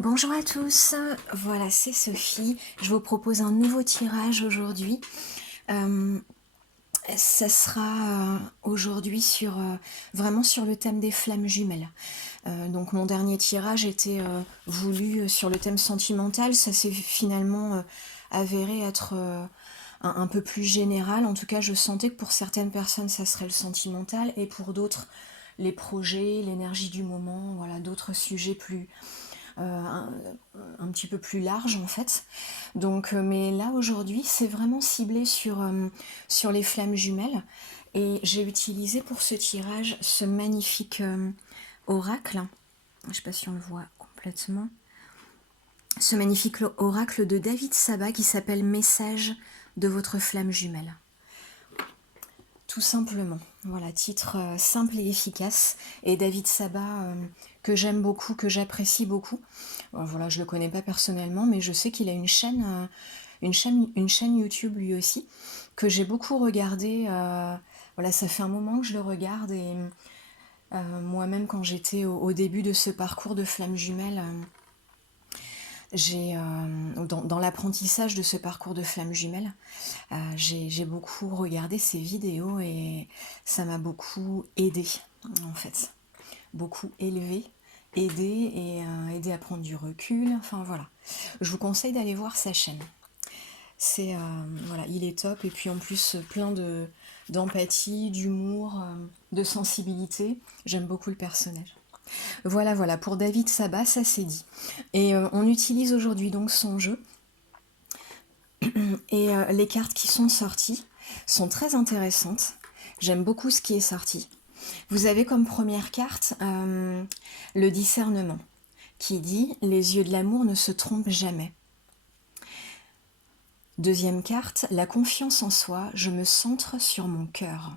Bonjour à tous, voilà c'est Sophie, je vous propose un nouveau tirage aujourd'hui. Euh, Ça sera aujourd'hui vraiment sur le thème des flammes jumelles. Donc mon dernier tirage était voulu sur le thème sentimental, ça s'est finalement avéré être un peu plus général. En tout cas je sentais que pour certaines personnes ça serait le sentimental et pour d'autres les projets, l'énergie du moment, voilà d'autres sujets plus un petit peu plus large en fait. Donc, mais là aujourd'hui, c'est vraiment ciblé sur les flammes jumelles. Et j'ai utilisé pour ce tirage ce magnifique oracle. Je ne sais pas si on le voit complètement. Ce magnifique oracle de David Saba qui s'appelle Message de votre flamme jumelle. Tout simplement. Voilà, titre simple et efficace. Et David Saba, que j'aime beaucoup, que j'apprécie beaucoup. Voilà, je le connais pas personnellement, mais je sais qu'il a une chaîne YouTube lui aussi, que j'ai beaucoup regardé. Voilà, ça fait un moment que je le regarde et moi-même, quand j'étais au début de ce parcours de flamme jumelle, dans l'apprentissage de ce parcours de flamme jumelle, j'ai beaucoup regardé ses vidéos et ça m'a beaucoup aidé en fait, beaucoup élevé, aidé à prendre du recul. Enfin voilà, je vous conseille d'aller voir sa chaîne. C'est voilà, il est top et puis en plus plein de d'empathie, d'humour, de sensibilité. J'aime beaucoup le personnage. Voilà, pour David Sabat, ça c'est dit. Et on utilise aujourd'hui donc son jeu. Et les cartes qui sont sorties sont très intéressantes. J'aime beaucoup ce qui est sorti. Vous avez comme première carte le discernement, qui dit les yeux de l'amour ne se trompent jamais. Deuxième carte, la confiance en soi, je me centre sur mon cœur.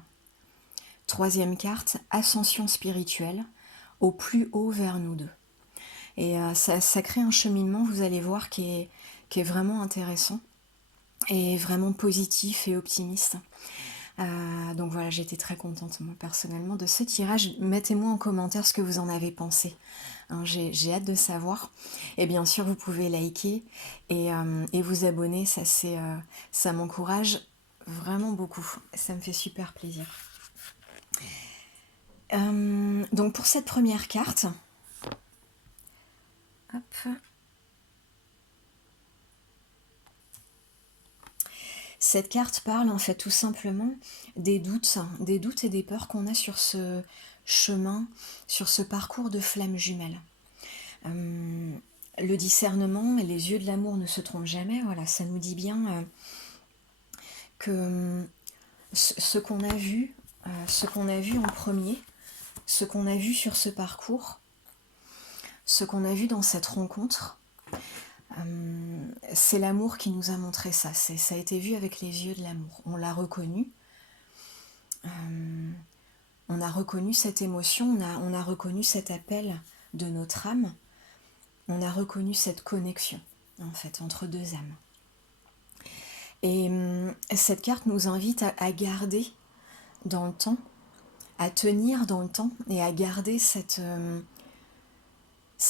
Troisième carte, ascension spirituelle, au plus haut vers nous deux. Et ça crée un cheminement, vous allez voir, qui est vraiment intéressant et vraiment positif et optimiste. Donc voilà, j'étais très contente moi personnellement de ce tirage. Mettez-moi en commentaire ce que vous en avez pensé. Hein, j'ai hâte de savoir. Et bien sûr, vous pouvez liker et vous abonner. Ça m'encourage vraiment beaucoup. Ça me fait super plaisir. Donc pour cette première carte, hop. Cette carte parle en fait tout simplement des doutes et des peurs qu'on a sur ce chemin, sur ce parcours de flamme jumelle. Le discernement et les yeux de l'amour ne se trompent jamais, voilà, ça nous dit bien que ce qu'on a vu, ce qu'on a vu en premier, ce qu'on a vu sur ce parcours, ce qu'on a vu dans cette rencontre, c'est l'amour qui nous a montré ça. Ça a été vu avec les yeux de l'amour. On l'a reconnu. On a reconnu cette émotion, on a reconnu cet appel de notre âme. On a reconnu cette connexion, en fait, entre deux âmes. Et cette carte nous invite à garder dans le temps, à tenir dans le temps et à garder cette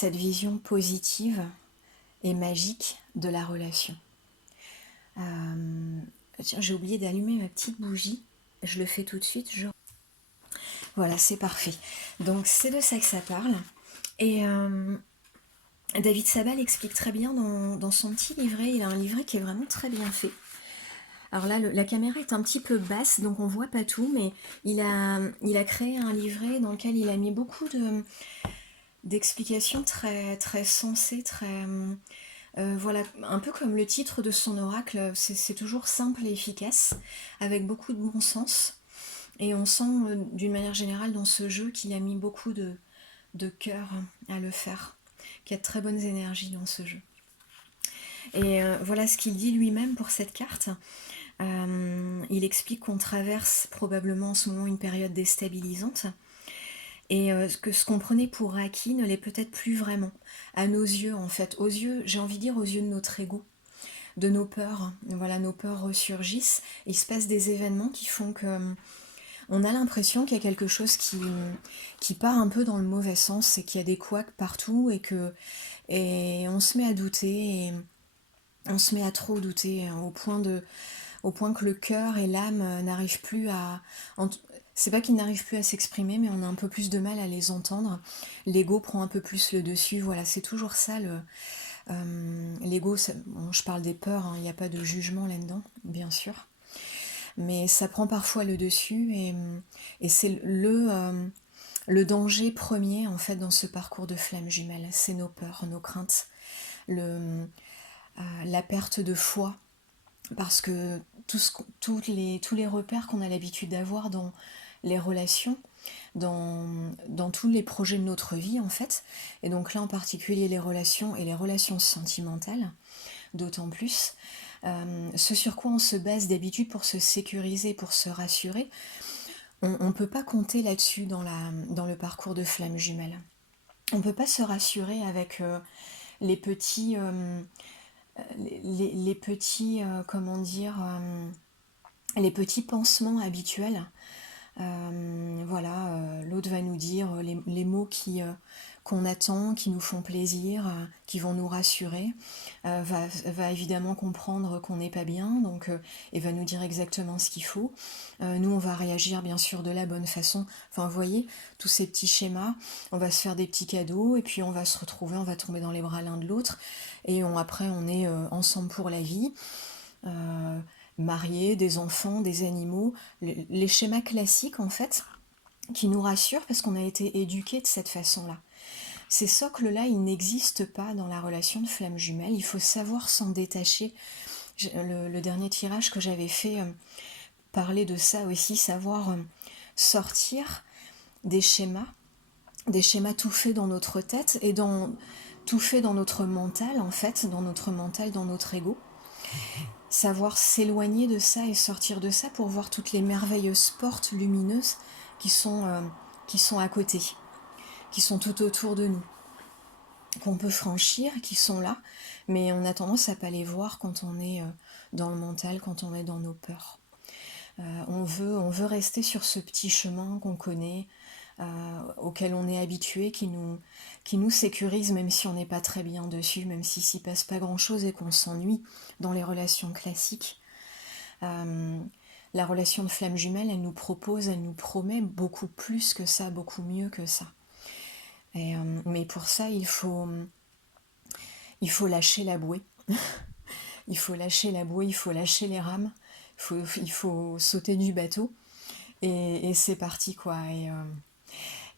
vision positive et magique de la relation. Tiens, j'ai oublié d'allumer ma petite bougie. Je le fais tout de suite. Voilà, c'est parfait. Donc c'est de ça que ça parle. Et David Sabal explique très bien dans son petit livret. Il a un livret qui est vraiment très bien fait. Alors là, la caméra est un petit peu basse, donc on voit pas tout, mais il a créé un livret dans lequel il a mis beaucoup d'explications très, très sensées, très... voilà, un peu comme le titre de son oracle, c'est toujours simple et efficace, avec beaucoup de bon sens. Et on sent d'une manière générale dans ce jeu qu'il a mis beaucoup de cœur à le faire, qu'il y a de très bonnes énergies dans ce jeu. Et voilà ce qu'il dit lui-même pour cette carte. Il explique qu'on traverse probablement en ce moment une période déstabilisante et que ce qu'on prenait pour acquis ne l'est peut-être plus vraiment, à nos yeux en fait, aux yeux, j'ai envie de dire aux yeux de notre ego, de nos peurs. Voilà, nos peurs ressurgissent, il se passe des événements qui font que On a l'impression qu'il y a quelque chose qui part un peu dans le mauvais sens et qu'il y a des couacs partout et on se met à douter et on se met à trop douter au point que le cœur et l'âme n'arrivent plus en- c'est pas qu'ils n'arrivent plus à s'exprimer, mais on a un peu plus de mal à les entendre. L'ego prend un peu plus le dessus. Voilà, c'est toujours ça. L'ego, bon, je parle des peurs, hein, il n'y a pas de jugement là-dedans, bien sûr. Mais ça prend parfois le dessus et c'est le danger premier en fait dans ce parcours de flamme jumelle. C'est nos peurs, nos craintes, la perte de foi parce que tous les repères qu'on a l'habitude d'avoir dans les relations, dans tous les projets de notre vie en fait, et donc là en particulier les relations et les relations sentimentales, d'autant plus, ce sur quoi on se base d'habitude pour se sécuriser, pour se rassurer, on ne peut pas compter là-dessus dans le parcours de flamme jumelle. On ne peut pas se rassurer avec les petits, les petits, comment dire, les petits pansements habituels. Voilà, l'autre va nous dire les mots qu'on attend, qui nous font plaisir, qui vont nous rassurer, va évidemment comprendre qu'on n'est pas bien, donc et va nous dire exactement ce qu'il faut. Nous, on va réagir bien sûr de la bonne façon. Enfin, vous voyez, tous ces petits schémas, on va se faire des petits cadeaux, et puis on va se retrouver, on va tomber dans les bras l'un de l'autre, et après on est ensemble pour la vie. Euh, Mariés, des enfants, des animaux, les schémas classiques en fait, qui nous rassurent parce qu'on a été éduqués de cette façon-là. Ces socles-là, ils n'existent pas dans la relation de flamme jumelle, il faut savoir s'en détacher. Le dernier tirage que j'avais fait parlait de ça aussi, savoir sortir des schémas tout faits dans notre tête et tout fait dans notre mental en fait, dans notre mental, dans notre ego. Savoir s'éloigner de ça et sortir de ça pour voir toutes les merveilleuses portes lumineuses qui sont à côté, qui sont tout autour de nous, qu'on peut franchir, qui sont là, mais on a tendance à pas les voir quand on est dans le mental, quand on est dans nos peurs. On veut rester sur ce petit chemin qu'on connaît, auquel on est habitué, qui nous sécurise même si on n'est pas très bien dessus, même si s'y passe pas grand-chose et qu'on s'ennuie dans les relations classiques. La relation de flamme jumelle, elle nous propose, elle nous promet beaucoup plus que ça, beaucoup mieux que ça. Mais pour ça, il faut lâcher la bouée. Il faut lâcher la bouée, il faut lâcher les rames, il faut sauter du bateau. Et c'est parti, quoi.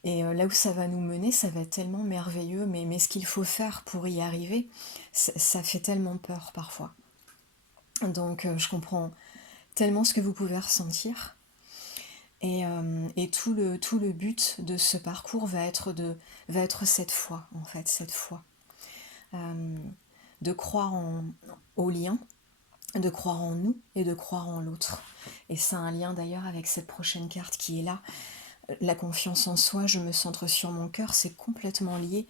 Là où ça va nous mener, ça va être tellement merveilleux, mais ce qu'il faut faire pour y arriver, ça fait tellement peur parfois. Donc je comprends tellement ce que vous pouvez ressentir. Et tout le but de ce parcours va être cette foi, en fait, cette foi. De croire au lien, de croire en nous et de croire en l'autre. Et c'est un lien d'ailleurs avec cette prochaine carte qui est là. La confiance en soi, je me centre sur mon cœur, c'est complètement lié.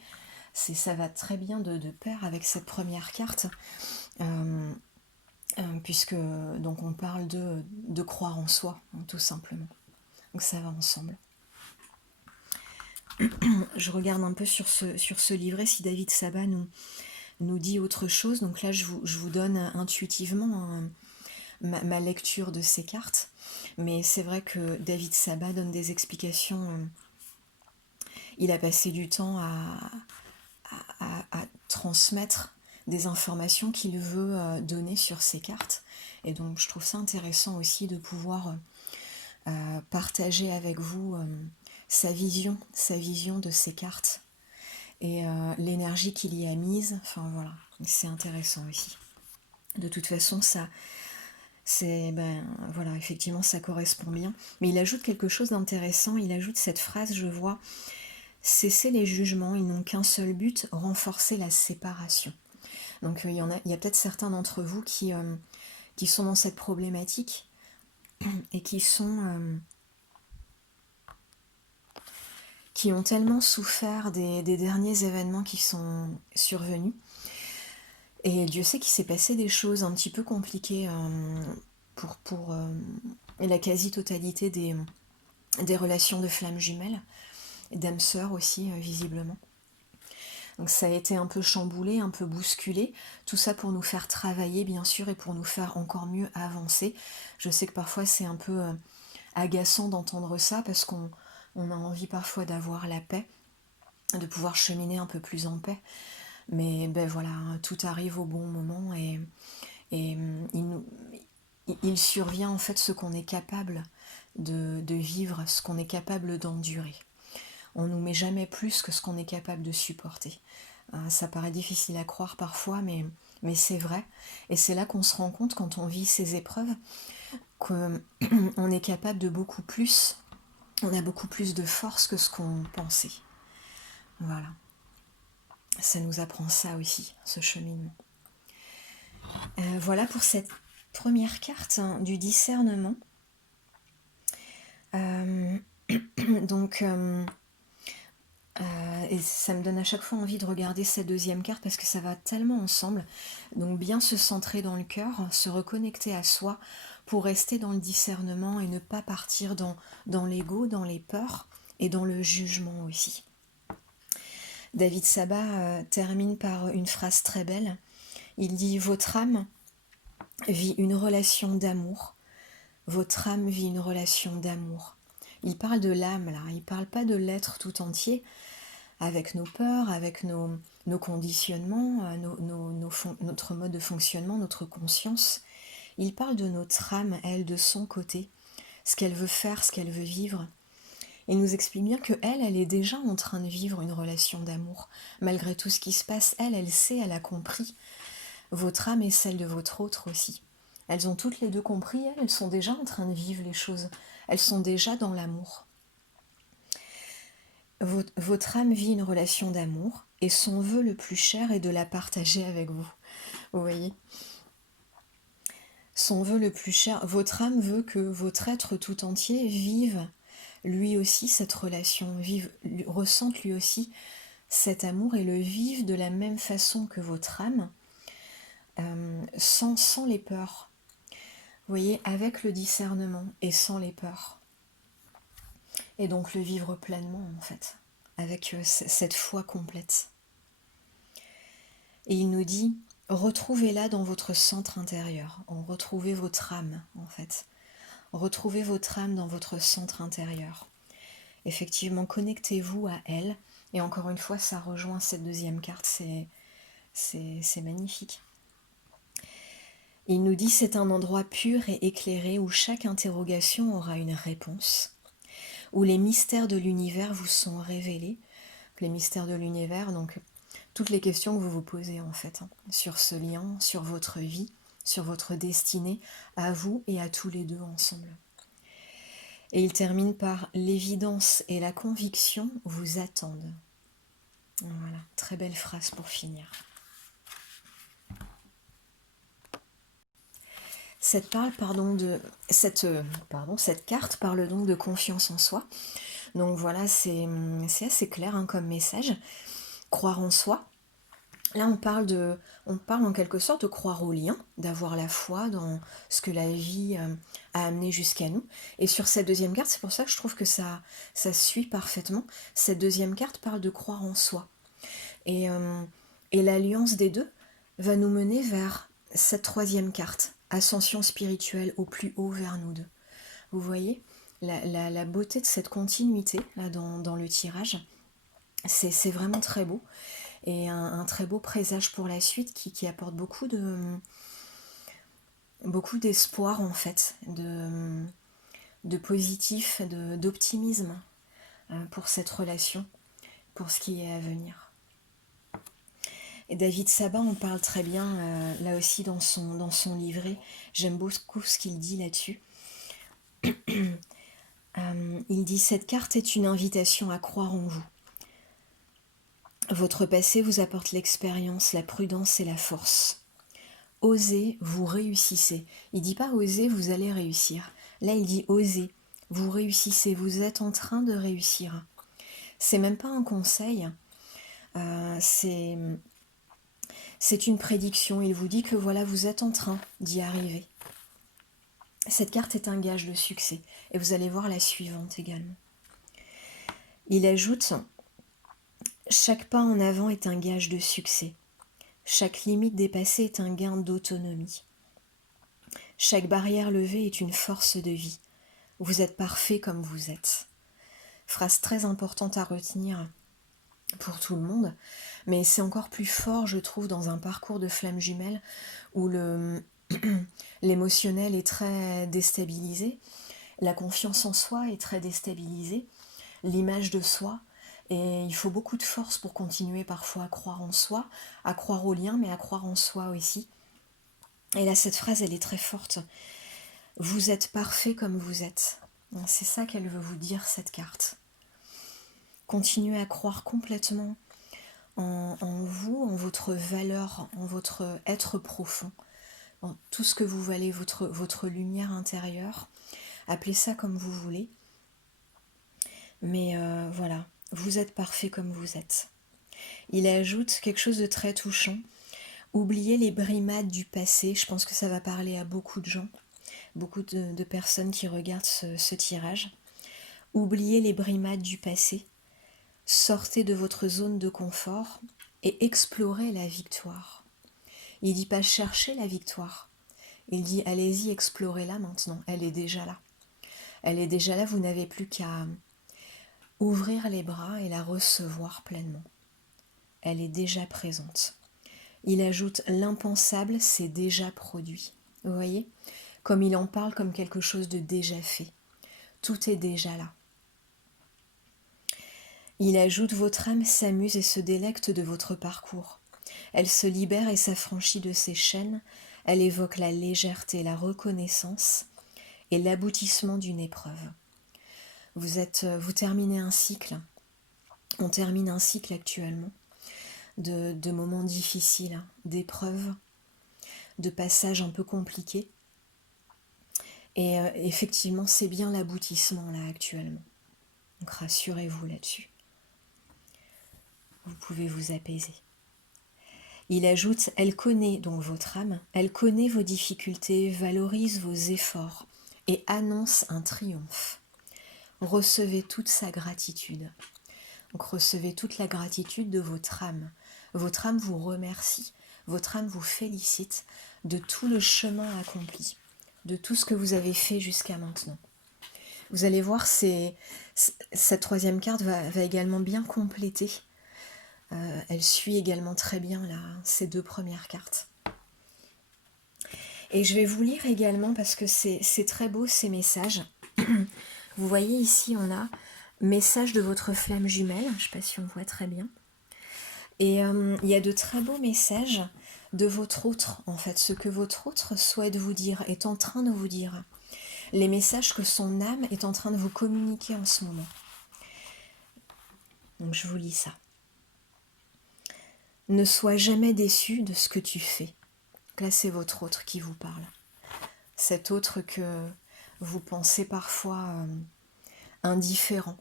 Ça va très bien de pair avec cette première carte. Puisque donc on parle de croire en soi, hein, tout simplement. Donc ça va ensemble. Je regarde un peu sur ce livret si David Sabat nous dit autre chose. Donc là, je vous donne intuitivement ma lecture de ces cartes. Mais c'est vrai que David Sabat donne des explications. Il a passé du temps à transmettre des informations qu'il veut donner sur ces cartes. Et donc je trouve ça intéressant aussi de pouvoir partager avec vous sa vision de ces cartes et l'énergie qu'il y a mise. Enfin voilà, c'est intéressant aussi. De toute façon, voilà, effectivement, ça correspond bien. Mais il ajoute quelque chose d'intéressant. Il ajoute cette phrase, je vois, cesser les jugements, ils n'ont qu'un seul but, renforcer la séparation. Donc il y a peut-être certains d'entre vous qui sont dans cette problématique et qui ont tellement souffert des derniers événements qui sont survenus. Et Dieu sait qu'il s'est passé des choses un petit peu compliquées pour la quasi-totalité des relations de flammes jumelles, d'âmes sœurs aussi, visiblement. Donc ça a été un peu chamboulé, un peu bousculé, tout ça pour nous faire travailler bien sûr et pour nous faire encore mieux avancer. Je sais que parfois c'est un peu agaçant d'entendre ça parce qu'on a envie parfois d'avoir la paix, de pouvoir cheminer un peu plus en paix. Mais ben voilà, tout arrive au bon moment et il survient en fait ce qu'on est capable de vivre, ce qu'on est capable d'endurer. On nous met jamais plus que ce qu'on est capable de supporter. Ça paraît difficile à croire parfois, mais c'est vrai. Et c'est là qu'on se rend compte quand on vit ces épreuves qu'on est capable de beaucoup plus, on a beaucoup plus de force que ce qu'on pensait. Voilà. Ça nous apprend ça aussi, ce cheminement. Voilà pour cette première carte hein, du discernement. Donc, et ça me donne à chaque fois envie de regarder cette deuxième carte parce que ça va tellement ensemble. Donc bien se centrer dans le cœur, se reconnecter à soi pour rester dans le discernement et ne pas partir dans l'ego, dans les peurs et dans le jugement aussi. David Sabat termine par une phrase très belle. Il dit « Votre âme vit une relation d'amour. Votre âme vit une relation d'amour. » Il parle de l'âme là, il ne parle pas de l'être tout entier, avec nos peurs, avec nos conditionnements, notre mode de fonctionnement, notre conscience. Il parle de notre âme, elle, de son côté, ce qu'elle veut faire, ce qu'elle veut vivre. Il nous explique bien que elle est déjà en train de vivre une relation d'amour. Malgré tout ce qui se passe, elle sait, elle a compris. Votre âme est celle de votre autre aussi. Elles ont toutes les deux compris, elles sont déjà en train de vivre les choses. Elles sont déjà dans l'amour. Votre âme vit une relation d'amour et son vœu le plus cher est de la partager avec vous. Vous voyez ? Son vœu le plus cher, votre âme veut que votre être tout entier vive lui aussi cette relation, ressente lui aussi cet amour et le vive de la même façon que votre âme, sans les peurs. Vous voyez, avec le discernement et sans les peurs. Et donc le vivre pleinement en fait, avec cette foi complète. Et il nous dit, retrouvez-la dans votre centre intérieur, retrouvez votre âme en fait. Retrouvez votre âme dans votre centre intérieur. Effectivement, connectez-vous à elle. Et encore une fois, ça rejoint cette deuxième carte, c'est magnifique. Il nous dit, c'est un endroit pur et éclairé où chaque interrogation aura une réponse, où les mystères de l'univers vous sont révélés. Les mystères de l'univers, donc toutes les questions que vous vous posez en fait, hein, sur ce lien, sur votre vie, sur votre destinée, à vous et à tous les deux ensemble. Et il termine par « l'évidence et la conviction vous attendent ». Voilà, très belle phrase pour finir. Cette carte parle donc de confiance en soi. Donc voilà, c'est assez clair hein, comme message. Croire en soi. Là, on parle en quelque sorte de croire au lien, d'avoir la foi dans ce que la vie a amené jusqu'à nous. Et sur cette deuxième carte, c'est pour ça que je trouve que ça suit parfaitement. Cette deuxième carte parle de croire en soi. Et l'alliance des deux va nous mener vers cette troisième carte, ascension spirituelle au plus haut vers nous deux. Vous voyez la beauté de cette continuité là, dans le tirage, c'est vraiment très beau. Et un très beau présage pour la suite qui apporte beaucoup d'espoir en fait, de positif, d'optimisme pour cette relation, pour ce qui est à venir. Et David Sabat en parle très bien là aussi dans son livret. J'aime beaucoup ce qu'il dit là-dessus. Il dit « Cette carte est une invitation à croire en vous. Votre passé vous apporte l'expérience, la prudence et la force. Osez, vous réussissez. » Il ne dit pas « osez, vous allez réussir ». Là, il dit « osez, vous réussissez, vous êtes en train de réussir ». C'est même pas un conseil, c'est une prédiction. Il vous dit que voilà, vous êtes en train d'y arriver. Cette carte est un gage de succès. Et vous allez voir la suivante également. Il ajoute, chaque pas en avant est un gage de succès. Chaque limite dépassée est un gain d'autonomie. Chaque barrière levée est une force de vie. Vous êtes parfait comme vous êtes. Phrase très importante à retenir pour tout le monde, mais c'est encore plus fort, je trouve, dans un parcours de flamme jumelle où l'émotionnel est très déstabilisé, la confiance en soi est très déstabilisée, l'image de soi, et il faut beaucoup de force pour continuer parfois à croire en soi, à croire au lien, mais à croire en soi aussi. Et là, cette phrase, elle est très forte. Vous êtes parfait comme vous êtes. C'est ça qu'elle veut vous dire, cette carte. Continuez à croire complètement en vous, en votre valeur, en votre être profond, en tout ce que vous valez, votre lumière intérieure. Appelez ça comme vous voulez. Mais voilà, vous êtes parfait comme vous êtes. Il ajoute quelque chose de très touchant. Oubliez les brimades du passé. Je pense que ça va parler à beaucoup de gens, beaucoup de personnes qui regardent ce tirage. Oubliez les brimades du passé. Sortez de votre zone de confort et explorez la victoire. Il dit pas chercher la victoire. Il dit allez-y, explorez-la maintenant. Elle est déjà là. Elle est déjà là, vous n'avez plus qu'à ouvrir les bras et la recevoir pleinement. Elle est déjà présente. Il ajoute l'impensable, c'est déjà produit. Vous voyez ? Comme il en parle comme quelque chose de déjà fait. Tout est déjà là. Il ajoute votre âme s'amuse et se délecte de votre parcours. Elle se libère et s'affranchit de ses chaînes. Elle évoque la légèreté, la reconnaissance et l'aboutissement d'une épreuve. Vous terminez un cycle. On termine un cycle actuellement de moments difficiles, d'épreuves, de passages un peu compliqués. Et effectivement, c'est bien l'aboutissement là actuellement. Donc rassurez-vous là-dessus. Vous pouvez vous apaiser. Il ajoute, elle connaît donc votre âme, elle connaît vos difficultés, valorise vos efforts et annonce un triomphe. Recevez toute sa gratitude. Donc recevez toute la gratitude de votre âme. Votre âme vous remercie, votre âme vous félicite de tout le chemin accompli, de tout ce que vous avez fait jusqu'à maintenant. Vous allez voir, cette troisième carte va également bien compléter. Elle suit également très bien là, ces deux premières cartes. Et je vais vous lire également parce que c'est très beau ces messages. Vous voyez ici, on a message de votre flamme jumelle, je ne sais pas si on voit très bien. Et il y a de très beaux messages de votre autre, en fait, ce que votre autre souhaite vous dire, est en train de vous dire. Les messages que son âme est en train de vous communiquer en ce moment. Donc je vous lis ça. Ne sois jamais déçu de ce que tu fais. Là, c'est votre autre qui vous parle. Cet autre que vous pensez parfois indifférent,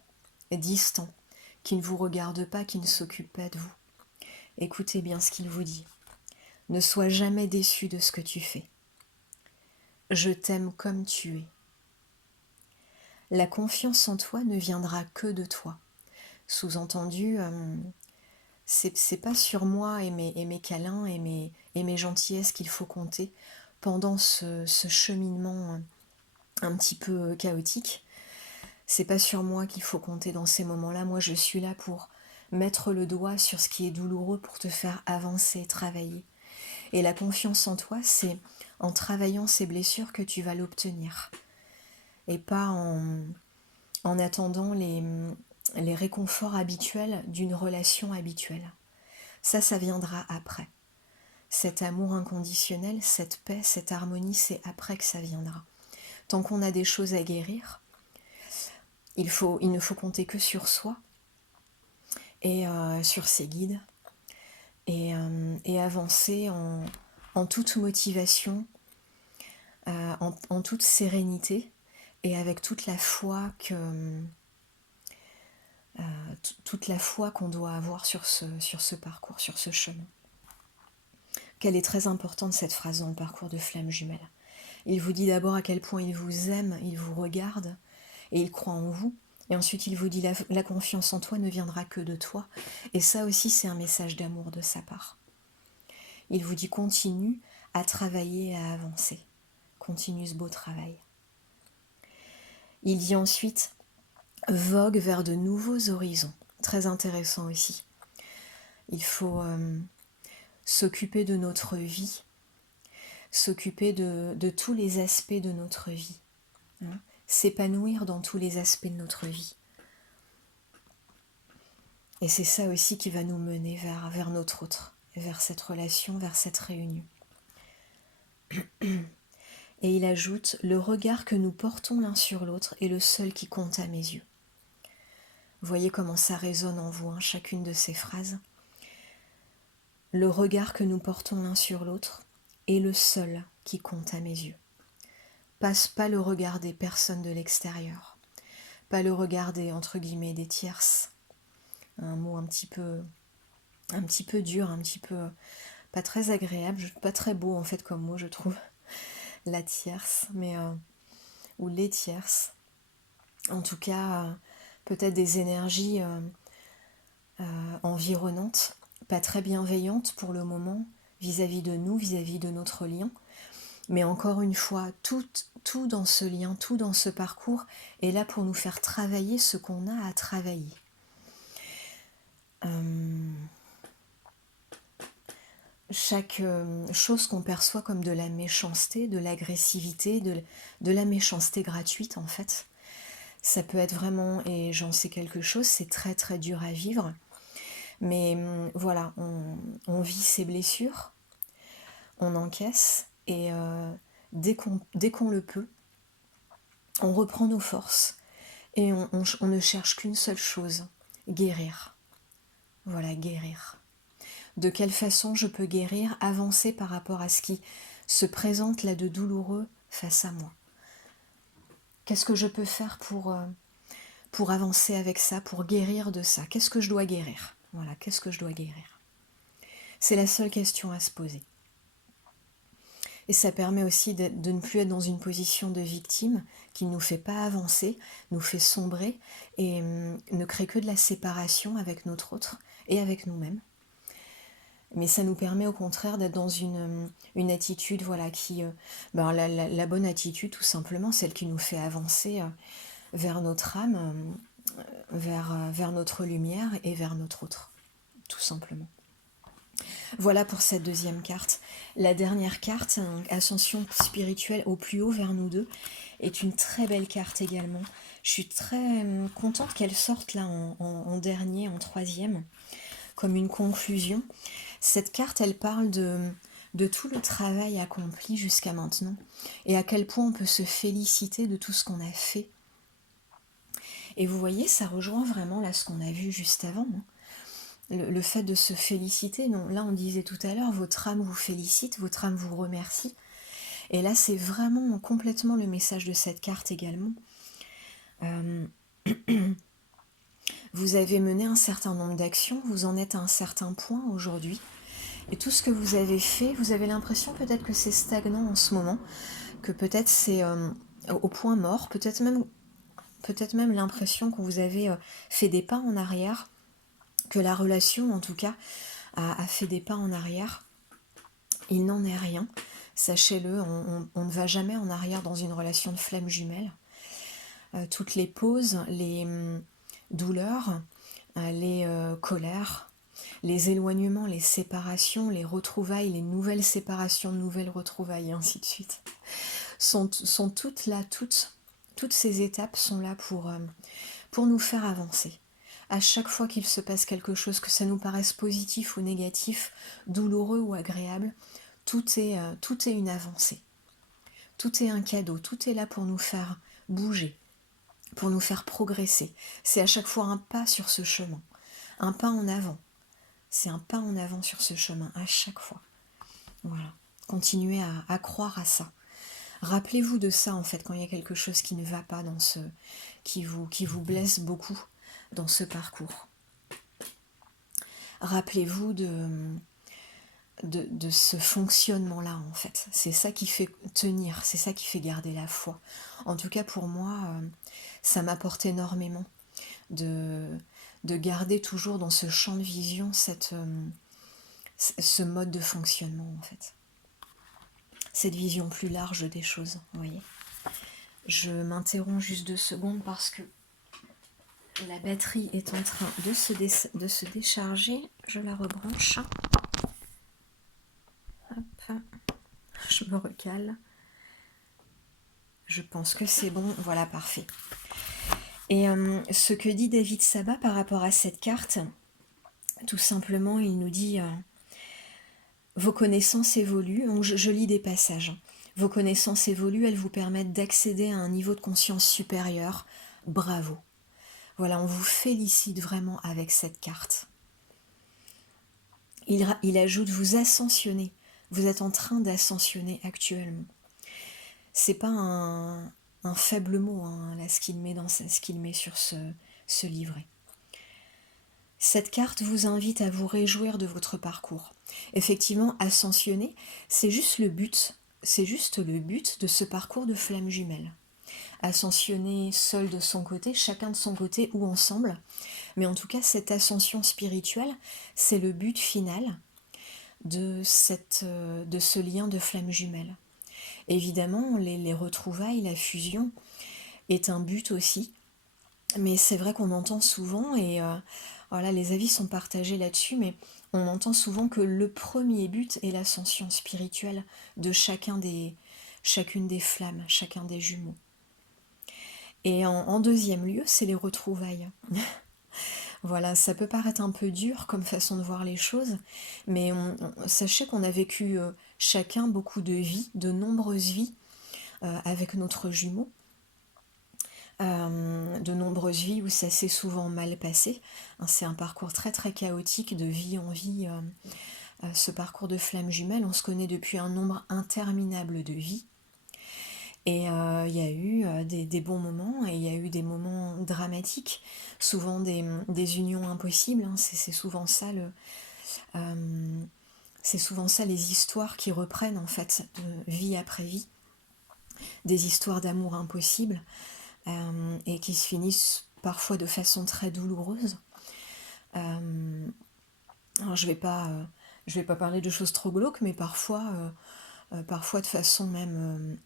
distant, qui ne vous regarde pas, qui ne s'occupe pas de vous. Écoutez bien ce qu'il vous dit. Ne sois jamais déçu de ce que tu fais. Je t'aime comme tu es. La confiance en toi ne viendra que de toi. Sous-entendu, c'est pas sur moi et mes câlins et mes gentillesses qu'il faut compter pendant ce cheminement un petit peu chaotique. C'est pas sur moi qu'il faut compter dans ces moments-là. Moi, je suis là pour mettre le doigt sur ce qui est douloureux pour te faire avancer, travailler. Et la confiance en toi, c'est en travaillant ces blessures que tu vas l'obtenir. Et pas en attendant les réconforts habituels d'une relation habituelle. Ça viendra après. Cet amour inconditionnel, cette paix, cette harmonie, c'est après que ça viendra. Tant qu'on a des choses à guérir, il ne faut compter que sur soi et sur ses guides et avancer en toute motivation, en toute sérénité et avec toute la foi qu'on doit avoir sur ce parcours, sur ce chemin. Qu'elle est très importante cette phrase dans le parcours de flamme jumelle. Il vous dit d'abord à quel point il vous aime, il vous regarde et il croit en vous. Et ensuite, il vous dit la confiance en toi ne viendra que de toi. Et ça aussi, c'est un message d'amour de sa part. Il vous dit continue à travailler et à avancer. Continue ce beau travail. Il dit ensuite vogue vers de nouveaux horizons. Très intéressant aussi. Il faut s'occuper de notre vie, s'occuper de tous les aspects de notre vie, hein, s'épanouir dans tous les aspects de notre vie. Et c'est ça aussi qui va nous mener vers notre autre, vers cette relation, vers cette réunion. Et il ajoute, le regard que nous portons l'un sur l'autre est le seul qui compte à mes yeux. Vous voyez comment ça résonne en vous, hein, chacune de ces phrases. Le regard que nous portons l'un sur l'autre est le seul qui compte à mes yeux. Pas le regard des personnes de l'extérieur, pas le regard des, entre guillemets, des tierces. Un mot un petit peu dur, un petit peu pas très agréable, pas très beau en fait comme mot je trouve, la tierce, mais ou les tierces. En tout cas, peut-être des énergies environnantes, pas très bienveillantes pour le moment, vis-à-vis de nous, vis-à-vis de notre lien. Mais encore une fois, tout dans ce lien, tout dans ce parcours est là pour nous faire travailler ce qu'on a à travailler. Chaque chose qu'on perçoit comme de la méchanceté, de l'agressivité, de la méchanceté gratuite en fait, ça peut être vraiment, et j'en sais quelque chose, c'est très très dur à vivre, mais voilà, on vit ses blessures, on encaisse, et dès qu'on le peut, on reprend nos forces, et on ne cherche qu'une seule chose, guérir. Voilà, guérir. De quelle façon je peux guérir, avancer par rapport à ce qui se présente là de douloureux face à moi. Qu'est-ce que je peux faire pour avancer avec ça, pour guérir de ça? Qu'est-ce que je dois guérir? Voilà, qu'est-ce que je dois guérir? C'est la seule question à se poser. Et ça permet aussi de ne plus être dans une position de victime qui ne nous fait pas avancer, nous fait sombrer et ne crée que de la séparation avec notre autre et avec nous-mêmes. Mais ça nous permet au contraire d'être dans une attitude, voilà, qui, la bonne attitude tout simplement, celle qui nous fait avancer vers notre âme, vers notre lumière et vers notre autre, tout simplement. Voilà pour cette deuxième carte. La dernière carte, Ascension spirituelle au plus haut vers nous deux, est une très belle carte également. Je suis très contente qu'elle sorte là en dernier, en troisième, comme une conclusion. Cette carte, elle parle de tout le travail accompli jusqu'à maintenant et à quel point on peut se féliciter de tout ce qu'on a fait. Et vous voyez, ça rejoint vraiment là ce qu'on a vu juste avant. Le fait de se féliciter, non, là on disait tout à l'heure, votre âme vous félicite, votre âme vous remercie. Et là c'est vraiment complètement le message de cette carte également. Vous avez mené un certain nombre d'actions, vous en êtes à un certain point aujourd'hui. Et tout ce que vous avez fait, vous avez l'impression peut-être que c'est stagnant en ce moment, que peut-être c'est au point mort, peut-être même l'impression que vous avez fait des pas en arrière, que la relation en tout cas a fait des pas en arrière. Il n'en est rien, sachez-le, on ne va jamais en arrière dans une relation de flamme jumelle. Toutes les pauses, les douleurs, les colères, les éloignements, les séparations, les retrouvailles, les nouvelles séparations, nouvelles retrouvailles, et ainsi de suite, sont toutes là, toutes ces étapes sont là pour nous faire avancer. À chaque fois qu'il se passe quelque chose, que ça nous paraisse positif ou négatif, douloureux ou agréable, tout est une avancée. Tout est un cadeau, tout est là pour nous faire bouger, pour nous faire progresser. C'est à chaque fois un pas sur ce chemin, un pas en avant. C'est un pas en avant sur ce chemin, à chaque fois. Voilà. Continuez à croire à ça. Rappelez-vous de ça, en fait, quand il y a quelque chose qui ne va pas dans qui vous blesse beaucoup dans ce parcours. Rappelez-vous de ce fonctionnement-là, en fait. C'est ça qui fait tenir, c'est ça qui fait garder la foi. En tout cas, pour moi, ça m'apporte énormément de, de garder toujours dans ce champ de vision ce mode de fonctionnement, en fait. Cette vision plus large des choses, vous voyez. Je m'interromps juste 2 secondes parce que la batterie est en train de se décharger. Je la rebranche. Hop, je me recale. Je pense que c'est bon. Voilà, parfait. Et ce que dit David Sabat par rapport à cette carte, tout simplement, il nous dit vos connaissances évoluent. Donc je lis des passages. Vos connaissances évoluent, elles vous permettent d'accéder à un niveau de conscience supérieur. Bravo. Voilà, on vous félicite vraiment avec cette carte. Il ajoute, vous ascensionnez. Vous êtes en train d'ascensionner actuellement. C'est pas un faible mot, hein, là, ce qu'il met sur ce livret. Cette carte vous invite à vous réjouir de votre parcours. Effectivement, ascensionner, c'est juste le but de ce parcours de flamme jumelle. Ascensionner seul de son côté, chacun de son côté ou ensemble. Mais en tout cas, cette ascension spirituelle, c'est le but final de ce lien de flamme jumelle. Évidemment, les retrouvailles, la fusion est un but aussi. Mais c'est vrai qu'on entend souvent, et voilà, les avis sont partagés là-dessus, mais on entend souvent que le premier but est l'ascension spirituelle de chacune des flammes, chacun des jumeaux. Et en deuxième lieu, c'est les retrouvailles. Voilà, ça peut paraître un peu dur comme façon de voir les choses, mais sachez qu'on a vécu chacun beaucoup de vies, de nombreuses vies avec notre jumeau. De nombreuses vies où ça s'est souvent mal passé. C'est un parcours très très chaotique de vie en vie, ce parcours de flamme jumelle. On se connaît depuis un nombre interminable de vies. Et il y a eu des bons moments et il y a eu des moments dramatiques, souvent des unions impossibles. C'est souvent ça c'est souvent ça les histoires qui reprennent en fait de vie après vie, des histoires d'amour impossibles. Et qui se finissent parfois de façon très douloureuse. Alors je vais pas parler de choses trop glauques, mais parfois de façon même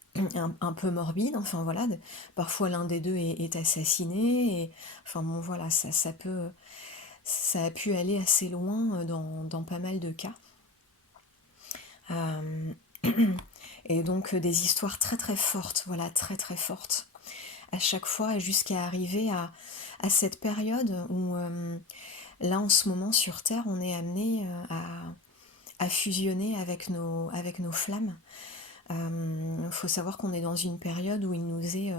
un peu morbide. Enfin voilà, parfois l'un des deux est assassiné. Et, enfin bon voilà, ça a pu aller assez loin dans pas mal de cas. Et donc des histoires très très fortes, voilà, très très fortes. À chaque fois jusqu'à arriver à cette période où là en ce moment sur Terre on est amené à fusionner avec nos flammes. Faut savoir qu'on est dans une période où il nous est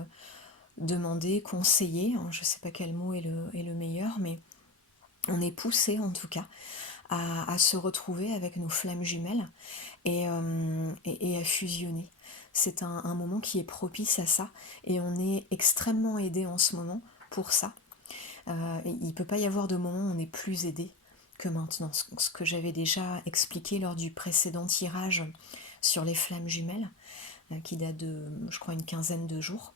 demandé, conseillé, hein, je ne sais pas quel mot est le meilleur, mais on est poussé en tout cas à se retrouver avec nos flammes jumelles et à fusionner. C'est un moment qui est propice à ça et on est extrêmement aidé en ce moment pour ça. Il ne peut pas y avoir de moment où on est plus aidé que maintenant. Ce que j'avais déjà expliqué lors du précédent tirage sur les flammes jumelles, qui date de, je crois, une quinzaine de jours,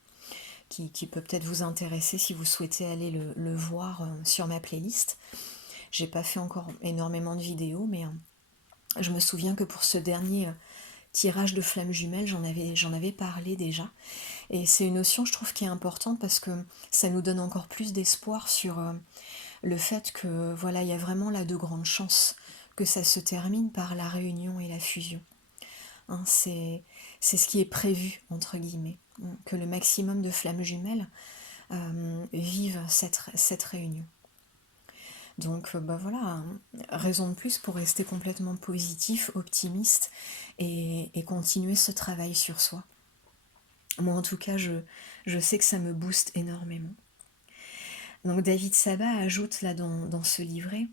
qui peut peut-être vous intéresser si vous souhaitez aller le voir sur ma playlist. J'ai pas fait encore énormément de vidéos, mais je me souviens que pour ce dernier tirage de flammes jumelles, j'en avais parlé déjà. Et c'est une notion, je trouve, qui est importante parce que ça nous donne encore plus d'espoir sur le fait que, voilà, il y a vraiment là de grandes chances que ça se termine par la réunion et la fusion. Hein, c'est ce qui est prévu, entre guillemets, que le maximum de flammes jumelles vivent cette réunion. Donc voilà, raison de plus pour rester complètement positif, optimiste et continuer ce travail sur soi. Moi en tout cas, je sais que ça me booste énormément. Donc David Sabat ajoute là dans ce livret,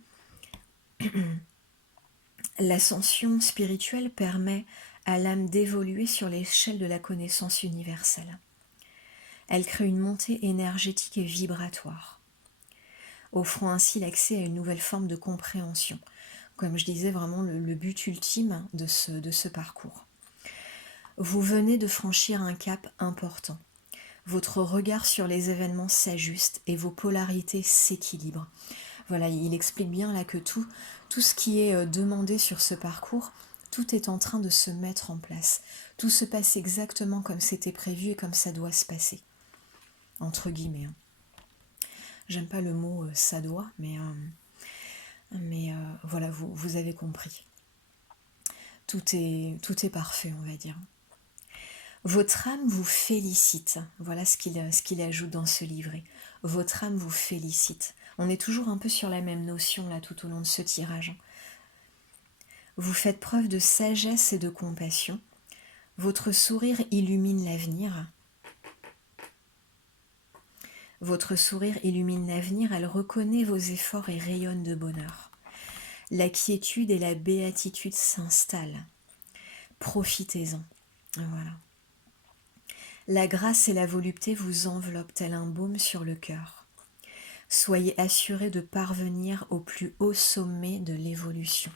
l'ascension spirituelle permet à l'âme d'évoluer sur l'échelle de la connaissance universelle. Elle crée une montée énergétique et vibratoire, offrant ainsi l'accès à une nouvelle forme de compréhension. comme je disais, vraiment le but ultime de ce parcours. Vous venez de franchir un cap important. Votre regard sur les événements s'ajuste et vos polarités s'équilibrent. Voilà, il explique bien là que tout ce qui est demandé sur ce parcours, tout est en train de se mettre en place. Tout se passe exactement comme c'était prévu et comme ça doit se passer. Entre guillemets. J'aime pas le mot ça doit, mais voilà, vous avez compris. Tout est parfait, on va dire. Votre âme vous félicite. Voilà ce qu'il ajoute dans ce livret. Votre âme vous félicite. On est toujours un peu sur la même notion là tout au long de ce tirage. Vous faites preuve de sagesse et de compassion. Votre sourire illumine l'avenir. Votre sourire illumine l'avenir, elle reconnaît vos efforts et rayonne de bonheur. La quiétude et la béatitude s'installent. Profitez-en. Voilà. La grâce et la volupté vous enveloppent tel un baume sur le cœur. Soyez assurés de parvenir au plus haut sommet de l'évolution.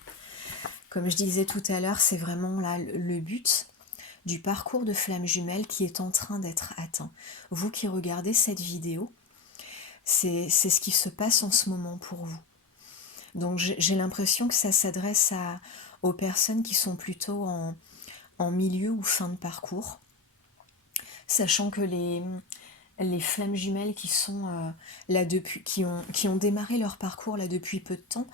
Comme je disais tout à l'heure, c'est vraiment là le but du parcours de flamme jumelle qui est en train d'être atteint. Vous qui regardez cette vidéo, c'est ce qui se passe en ce moment pour vous. Donc j'ai l'impression que ça s'adresse aux personnes qui sont plutôt en milieu ou fin de parcours, sachant que les flammes jumelles qui sont là depuis, qui ont démarré leur parcours là depuis peu de temps,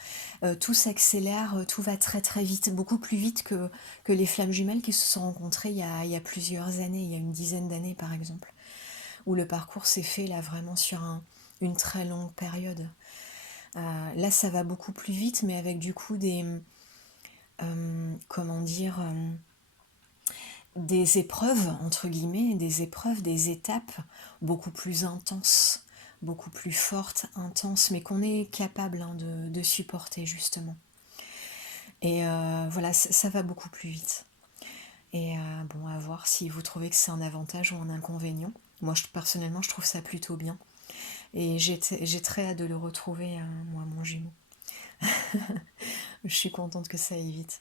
tout s'accélère, tout va très très vite, beaucoup plus vite que les flammes jumelles qui se sont rencontrées il y a plusieurs années, il y a une dizaine d'années par exemple, où le parcours s'est fait là vraiment sur une très longue période. Là ça va beaucoup plus vite, mais avec du coup des des épreuves, entre guillemets, des épreuves, des étapes beaucoup plus intenses, beaucoup plus fortes, intenses, mais qu'on est capable de supporter justement. Et voilà, ça va beaucoup plus vite. Et bon, à voir si vous trouvez que c'est un avantage ou un inconvénient. Moi, personnellement, je trouve ça plutôt bien. Et j'ai très hâte de le retrouver, moi, mon jumeau. Je suis contente que ça aille vite.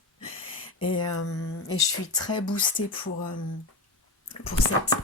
Et je suis très boostée pour cette